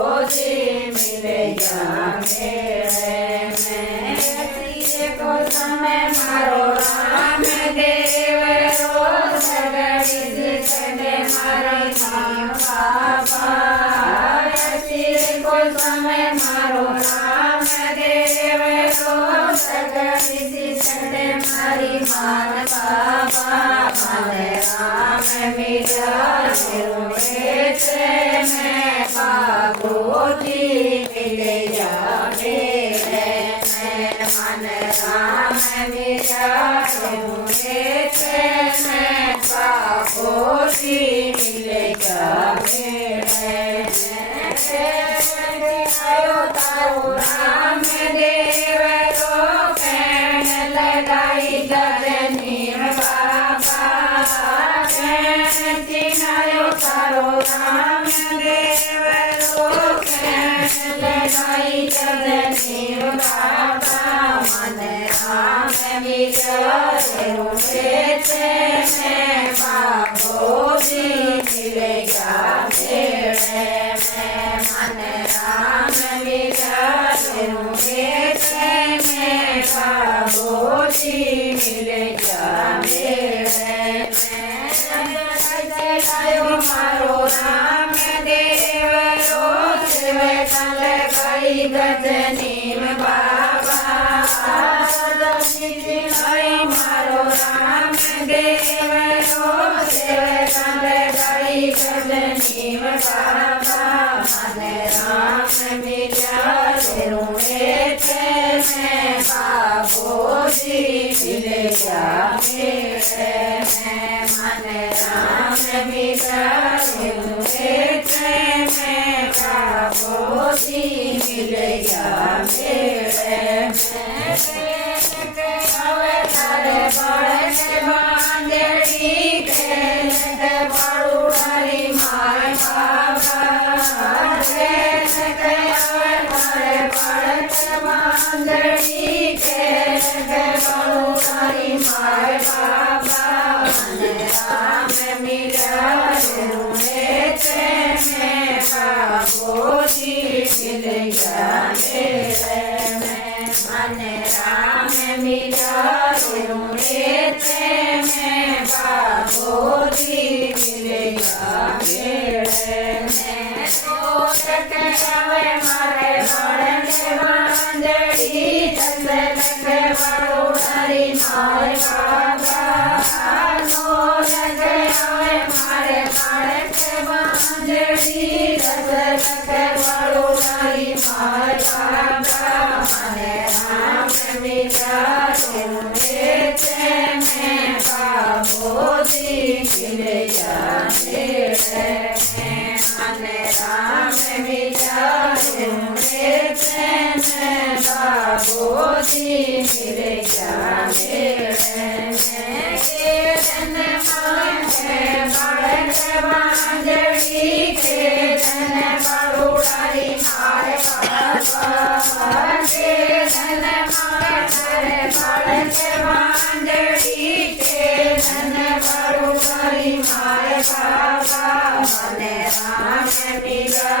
जी मिलेगा मेरे में ऐसी को समय मारो राम देव रो सगड़ी सगे मारे बाबा ऐसी को समय मारो राम देव रो सगड़ी सगे मारी मान बाबा मन राम मिला मैं बाबू जी मिले जावे मैं मन राम मिला मैं बाबू जी मिले जावे आयो तारो राम देव रो कैन लगाई गगनी बाबा आयो तारो राम देव रो कैन लगाई गगनी बाबा मन राम मिलो मैं बाबू जी मिलेगा मेरे में मन राम मिलो मैं बाबू जी मिलेगा मेरे में आयो मारो राम देव रो लगाई गजनी बाबा मारो राम देव रो लगाई गजनी बाबा मन राम मिला मैं बाबू जी मिलेगा मेरे में मन राम मिला मैं बाबू जी मिलेगा मेरे में तारे बड़े बांधड़ी के बड़ू हरी माय बाबा तारे बड़े बांधड़ी के बड़ू हरी माय बाबा मन राम मिला मैं बाबू जी मिलेगा मेरे में मन राम मिला मैं बाबू जी मिलेगा मेरे में तो मारे बड़े बांधड़ी बड़ो हरी मारे बाबा मारे बड़े बांधड़ी बड़ो हरी मारे बाबा मन राम मिला मैं बाबू जी मिलेगा मेरे में मन राम मिला मैं बाबू जी मिलेगा मेरे में धन बड़े बांधड़ी के धन बड़ो हरी मारे बाबा के धन बड़े बांधड़ी के धन बड़ो हरी मारे बाबा मन राम मिला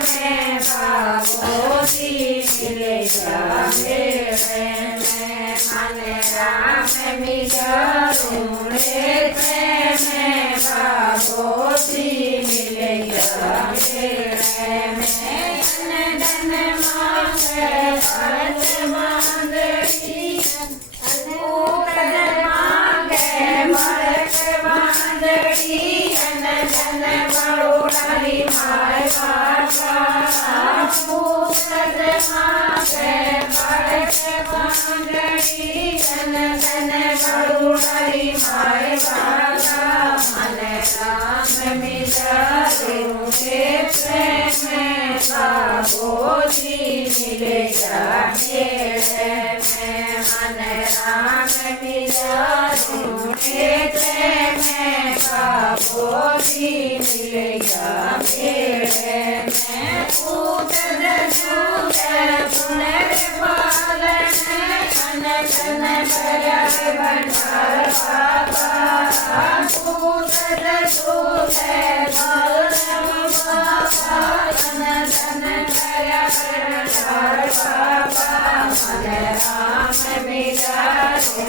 मैं बाबू जी मिलेगा मेरे में मन राम मिला मैं बाबू जी मिलेगा मेरे में धन बाबूजी मिलेगा मेरे में मन राम मिला में बाबूजी मिलेगा मेरे में पूतन पुनर्पालन कन कन कर भंडार बाबा पूतन भंडार बाबा मन राम मिलाए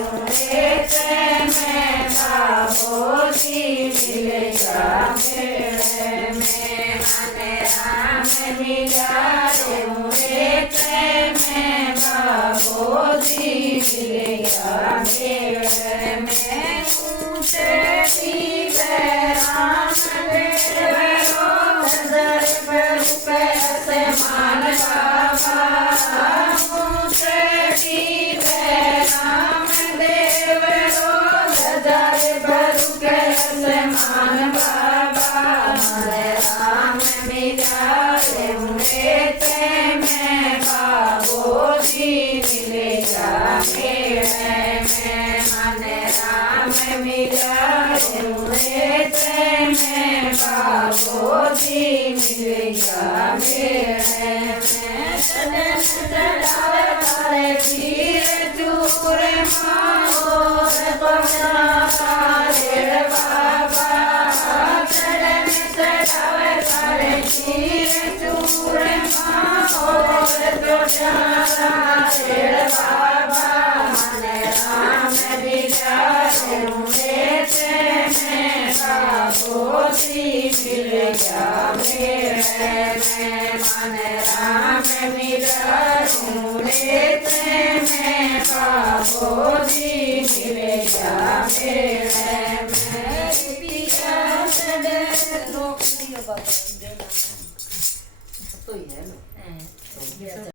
में बाबो जी मिलेगा मेरे में मन राम मिलाए में बाबो जी मिलेगा मेरे में ऊंचे राम देवरो नजर पर पैसे मान बाबा ऊंचे राम देवरो नजर पर पैसे मान बाबा मन राम मिलाए में बाबो जी मिलेगा मेरे में मन राम मिलाए में बाबो जी मिलेगा मेरे में सदन चढ़ावे तारे खीर चूर माओ रे बाबा सदन चढ़ावे तारे खीर चूर माओ रे बाबा मन राम मिलाए में बाबो जी मिलेगा मेरे में मन राम मिलाए में बाबो जी मिलेगा मेरे में पिया सदन